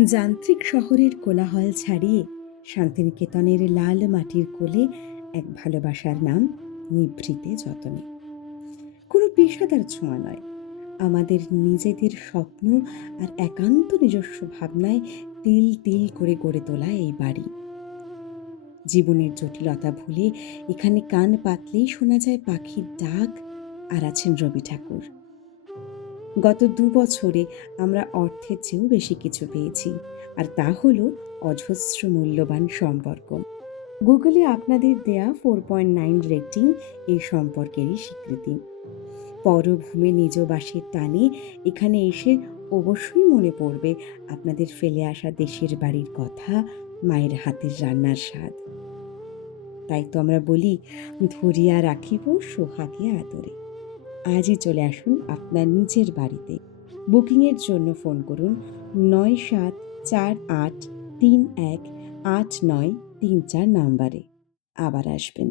যান্ত্রিক শহরের কোলাহল ছাড়িয়ে শান্তিনিকেতনের লাল মাটির কোলে এক ভালোবাসার নাম নিভৃতে যতনে। কোনো পেশাদার ছোঁয়া নয়, আমাদের নিজেদের স্বপ্ন আর একান্ত নিজস্ব ভাবনায় তিল তিল করে গড়ে তোলা এই বাড়ি। জীবনের জটিলতা ভুলে এখানে কান পাতলেই শোনা যায় পাখির ডাক, আর আছেন রবি ঠাকুর। গত ২ বছরে আমরা অর্থের চেয়েও বেশি কিছু পেয়েছি, আর তা হলো অজস্র মূল্যবান সম্পর্ক। গুগলে আপনাদের দেয়া 4.9 রেটিং এই সম্পর্কেরই স্বীকৃতি। পরভূমে নিজ বাসের টানে এখানে এসে অবশ্যই মনে পড়বে আপনাদের ফেলে আসা দেশের বাড়ির কথা, মায়ের হাতের রান্নার স্বাদ। তাই তো আমরা বলি, ধরিয়া রাখিব সোহাগে আদরে। আজই চলে আসুন আপনার নিজের বাড়িতে। বুকিংয়ের জন্য ফোন করুন ৯৭৪৮৩১৮৯৩৪ নম্বরে। আবার আসবেন।